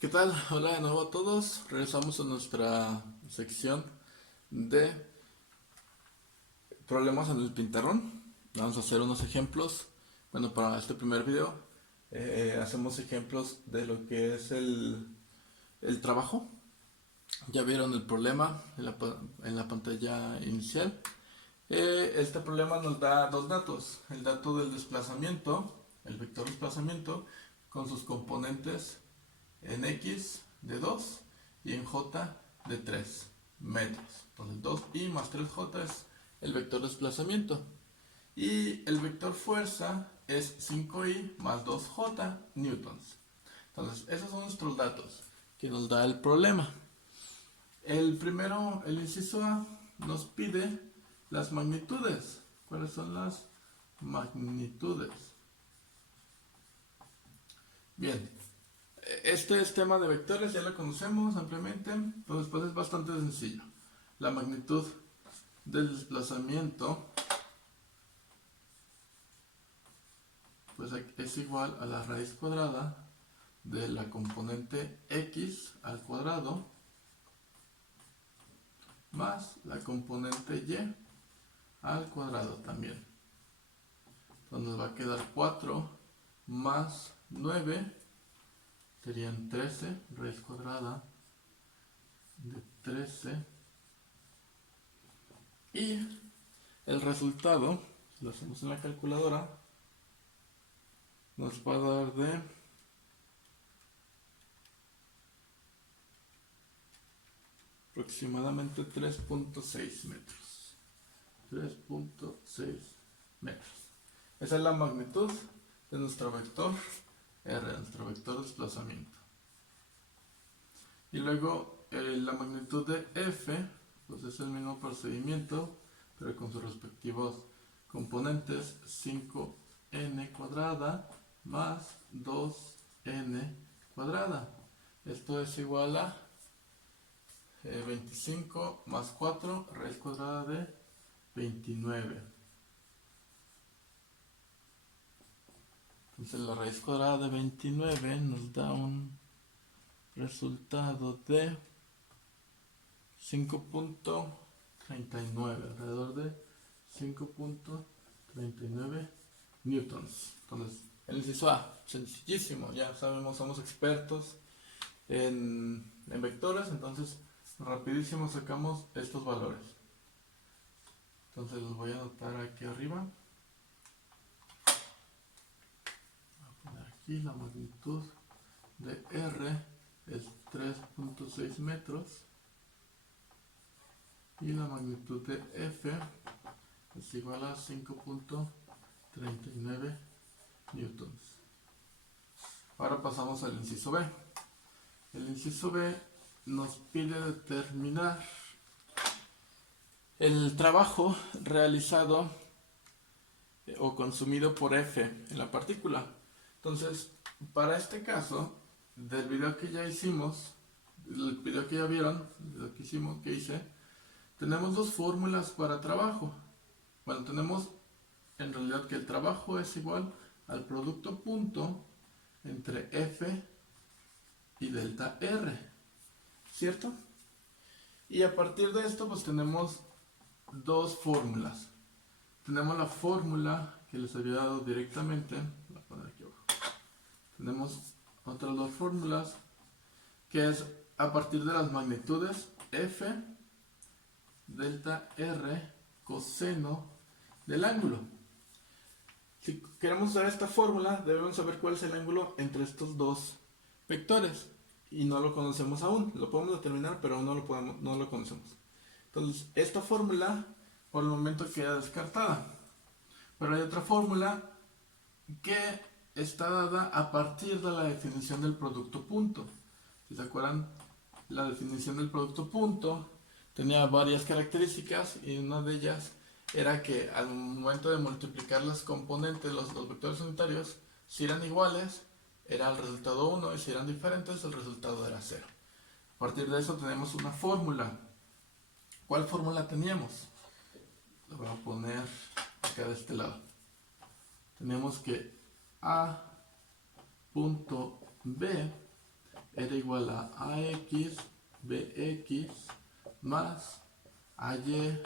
¿Qué tal? Hola de nuevo a todos. Regresamos a nuestra sección de problemas en el pintarrón. Vamos a hacer unos ejemplos. Bueno, para este primer video hacemos ejemplos de lo que es el trabajo. Ya vieron el problema en la pantalla inicial. Este problema nos da dos datos. El dato del desplazamiento, el vector desplazamiento, con sus componentes en X de 2 y en J de 3 metros. Entonces 2i más 3j es el vector desplazamiento. Y el vector fuerza es 5i más 2j newtons. Entonces esos son nuestros datos que nos da el problema. El primero, el inciso A, nos pide las magnitudes. ¿Cuáles son las magnitudes? Bien, este es tema de vectores, ya lo conocemos ampliamente, entonces pues es bastante sencillo. La magnitud del desplazamiento pues es igual a la raíz cuadrada de la componente x al cuadrado más la componente y al cuadrado también. Entonces nos va a quedar 4 más 9 serían 13, raíz cuadrada de 13. Y el resultado, si lo hacemos en la calculadora, nos va a dar de aproximadamente 3.6 metros. 3.6 metros. Esa es la magnitud de nuestro vector R, nuestro vector de desplazamiento. Y luego la magnitud de F, pues es el mismo procedimiento, pero con sus respectivos componentes, 5n cuadrada más 2n cuadrada. Esto es igual a 25 más 4, raíz cuadrada de 29. Entonces la raíz cuadrada de 29 nos da un resultado de 5.39, alrededor de 5.39 newtons. Entonces, el inciso A, sencillísimo, ya sabemos, somos expertos en vectores, entonces rapidísimo sacamos estos valores. Entonces los voy a anotar aquí arriba. Voy a poner aquí la magnitud de R es 3.6 metros y la magnitud de F es igual a 5.39 newtons. Ahora pasamos al inciso B. El inciso B nos pide determinar el trabajo realizado o consumido por F en la partícula. Entonces, para este caso, del video que ya hicimos, el video que ya vieron, el video que hicimos, que hice, tenemos dos fórmulas para trabajo. Bueno, tenemos en realidad que el trabajo es igual al producto punto entre F y delta R, ¿cierto? Y a partir de esto pues tenemos dos fórmulas. Tenemos la fórmula que les había dado directamente, voy a poner aquí abajo. Tenemos otras dos fórmulas que es a partir de las magnitudes F delta R coseno del ángulo. Si queremos usar esta fórmula, debemos saber cuál es el ángulo entre estos dos vectores. Y no lo conocemos aún. Lo podemos determinar, pero aún no lo conocemos. Entonces, esta fórmula por el momento queda descartada. Pero hay otra fórmula que está dada a partir de la definición del producto punto. Si se acuerdan, la definición del producto punto tenía varias características y una de ellas era que al momento de multiplicar las componentes, los vectores unitarios, si eran iguales, era el resultado 1 y si eran diferentes, el resultado era 0. A partir de eso tenemos una fórmula. ¿Cuál fórmula teníamos? Lo voy a poner acá de este lado. Tenemos que A punto B era igual a AX BX más AY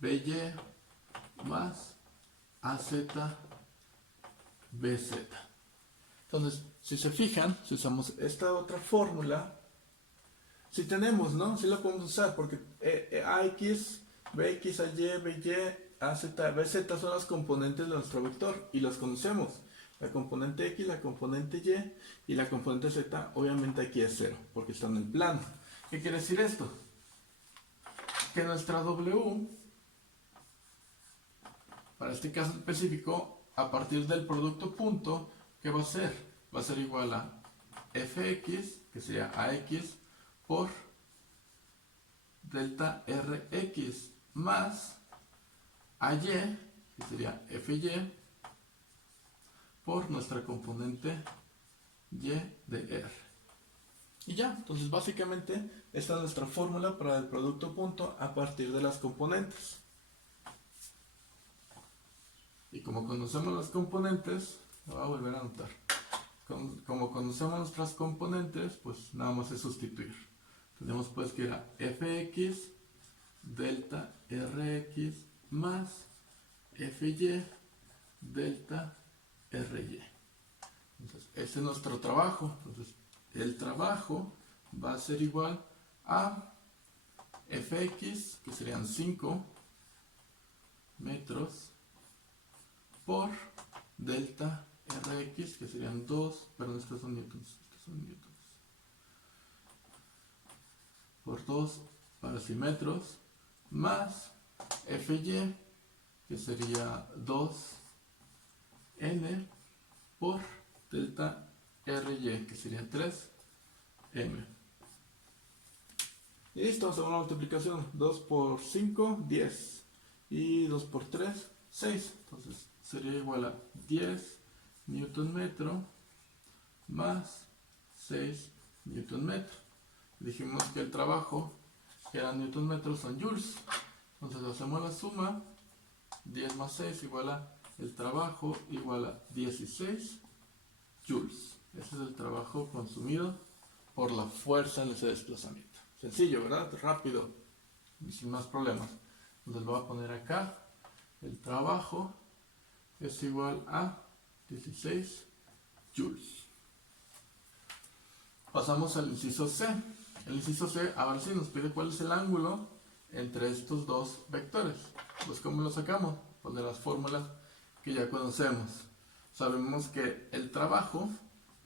BY más AZ BZ. Entonces, si se fijan, si usamos esta otra fórmula, si tenemos, ¿no? Si la podemos usar porque AX, BX, AY, BY, AZ, BZ son las componentes de nuestro vector y las conocemos. La componente X, la componente Y y la componente Z, obviamente aquí es 0 porque está en el plano. ¿Qué quiere decir esto? Que nuestra W, para este caso específico, a partir del producto punto, ¿qué va a ser? Va a ser igual a Fx, que sería AX, por delta Rx más AY, que sería Fy, por nuestra componente Y de R. Y ya, entonces básicamente esta es nuestra fórmula para el producto punto a partir de las componentes. Y como conocemos las componentes, lo voy a volver a anotar. Como conocemos nuestras componentes, pues nada más es sustituir. Tenemos pues que era Fx delta Rx más Fy delta Ry. Entonces, ese es nuestro trabajo. Entonces, el trabajo va a ser igual a Fx, que serían 5 metros, por delta Rx, que serían 2, perdón, estos son newtons, por 2 parasímetros, más Fy, que sería 2n por delta Ry, que sería 3m. Y listo, hacemos una multiplicación. 2 por 5, 10. Y 2 por 3, 6. Entonces sería igual a 10 newton metro más 6 newton metro. Dijimos que el trabajo, que era newton metro, son joules. Entonces hacemos la suma. 10 más 6 igual a el trabajo igual a 16 joules. Ese es el trabajo consumido por la fuerza en ese desplazamiento. Sencillo, ¿verdad? Rápido y sin más problemas. Entonces lo voy a poner acá. El trabajo es igual a 16 joules. Pasamos al inciso C. El inciso C ahora sí nos pide cuál es el ángulo entre estos dos vectores. Pues ¿cómo lo sacamos? Pues de las fórmulas que ya conocemos. Sabemos que el trabajo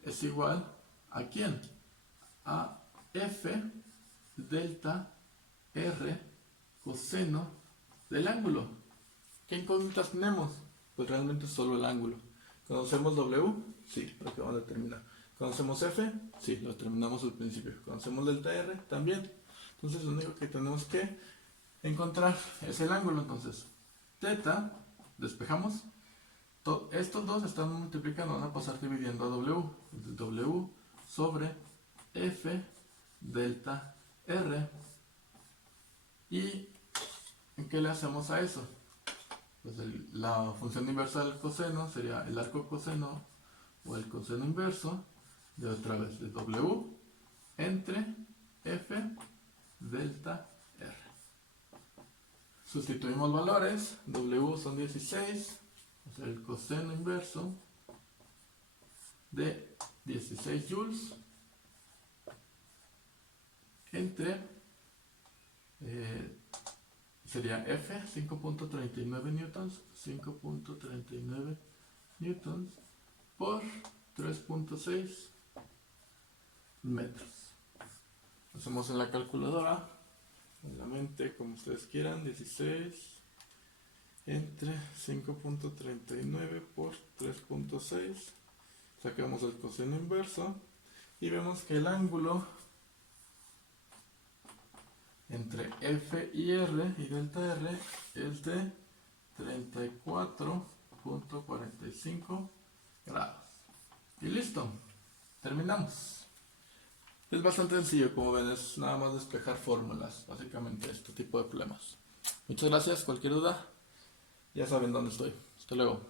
es igual ¿a quién? A F delta R coseno del ángulo. ¿Qué incógnitas tenemos? Pues realmente solo el ángulo. ¿Conocemos W? Sí, lo acabamos de terminar. ¿Conocemos F? Sí, lo terminamos al principio. ¿Conocemos delta R? También. Entonces lo único que tenemos que encontrar es el ángulo. Entonces, teta, despejamos. Estos dos están multiplicando, van a pasar dividiendo a W. Entonces, W sobre F delta R. ¿Y qué le hacemos a eso? Pues la función inversa del coseno sería el arco coseno o el coseno inverso de otra vez de W entre F delta R. Sustituimos valores. W son 16, o sea, el coseno inverso de 16 joules entre sería F 5.39 newtons, 5.39 newtons por 3.6 metros. Hacemos en la calculadora, en la mente, como ustedes quieran. 16 entre 5.39 por 3.6. Sacamos el coseno inverso y vemos que el ángulo entre F y R y delta R es de 34.45 grados. Y listo, terminamos. Es bastante sencillo, como ven, es nada más despejar fórmulas, básicamente este tipo de problemas. Muchas gracias, cualquier duda, ya saben dónde estoy. Hasta luego.